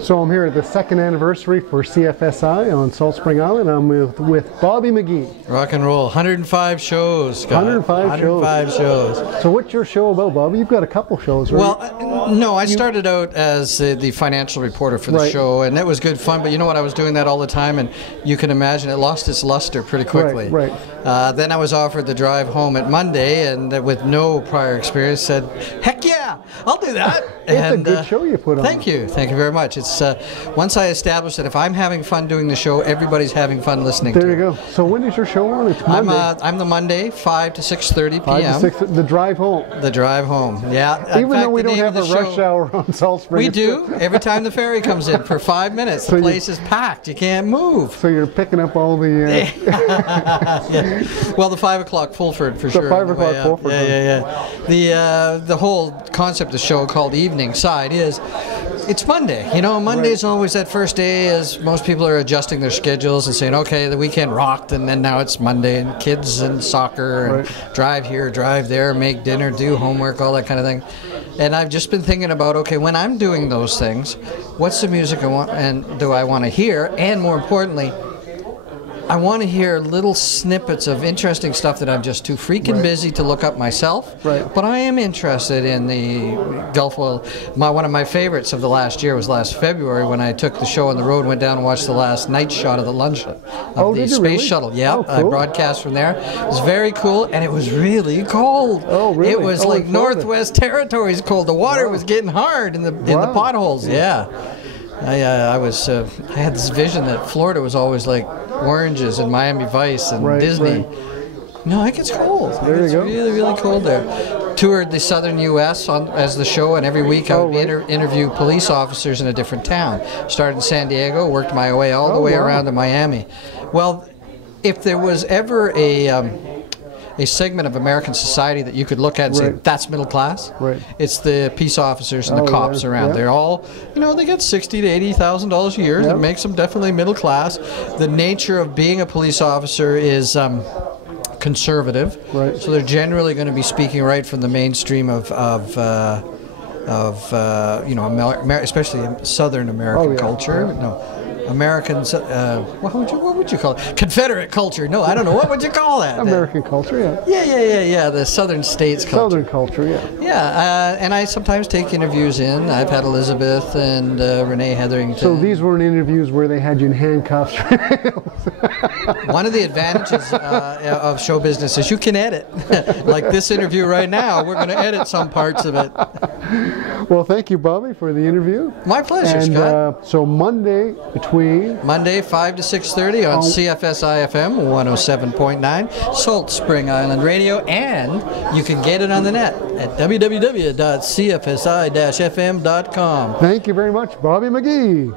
So I'm here at the second anniversary for CFSI on Salt Spring Island. I'm with Bobby Magee. Rock and roll. 105 shows, Scott. 105 shows. So what's your show about, Bobby? You've got a couple shows, right? Well, no, I started out as the financial reporter for the show, and that was good fun, but you know what, I was doing that all the time, and you can imagine it lost its luster pretty quickly. Right. Then I was offered the drive home at Monday, and with no prior experience said, heck yeah, I'll do that. It's a good show you put on. Thank you very much. It's once I established that if I'm having fun doing the show, everybody's having fun listening to it. There you go. So when is your show on? It's Monday. I'm the Monday, 5 to 6:30 p.m. 5 to 6, the drive home. The drive home, yeah. Even though we don't have a rush hour on Salt Spring. We do. Every time the ferry comes in for 5 minutes, the place is packed. You can't move. So you're picking up all the... yeah. Well, the 5 o'clock Fulford for sure. The 5 o'clock Fulford. Yeah. The whole concept of the show called Evening Side is it's Monday. You know, Monday is always that first day as most people are adjusting their schedules and saying, okay, the weekend rocked, and then now it's Monday, and kids and soccer, and drive here, drive there, make dinner, do homework, all that kind of thing. And I've just been thinking about, okay, when I'm doing those things, what's the music I want and do I want to hear? And more importantly, I want to hear little snippets of interesting stuff that I'm just too freaking busy to look up myself. But I am interested in the Gulf Oil. One of my favorites of the last year was last February when I took the show on the road and went down and watched the last night shot of the launch of the space shuttle. Yeah, cool. I broadcast from there. It was very cool, and it was really cold. Oh, really? It was like Northwest Territories cold. The water was getting hard in the potholes. Yeah. I had this vision that Florida was always like oranges and Miami Vice and Disney. No, it gets cold. There you go. It's really, really cold there. Toured the southern U.S. as the show, and every week I would interview police officers in a different town. Started in San Diego, worked my way all the way around to Miami. Well, if there was ever a segment of American society that you could look at and say, that's middle class. It's the peace officers and the cops around. They're all, they get $60,000 to $80,000 a year. That makes them definitely middle class. The nature of being a police officer is conservative. So they're generally going to be speaking right from the mainstream of especially Southern American culture. Americans, what would you call it? Confederate culture. No, I don't know. What would you call that? American culture, Yeah. The Southern states culture. Southern culture, Yeah, and I sometimes take interviews in. I've had Elizabeth and Renee Hetherington. So these weren't interviews where they had you in handcuffs. One of the advantages of show business is you can edit. Like this interview right now, we're going to edit some parts of it. Well, thank you, Bobby, for the interview. My pleasure, Scott. So Monday 5 to 6:30 on CFSI FM 107.9, Salt Spring Island Radio, and you can get it on the net at www.cfsi-fm.com. Thank you very much, Bobby Magee.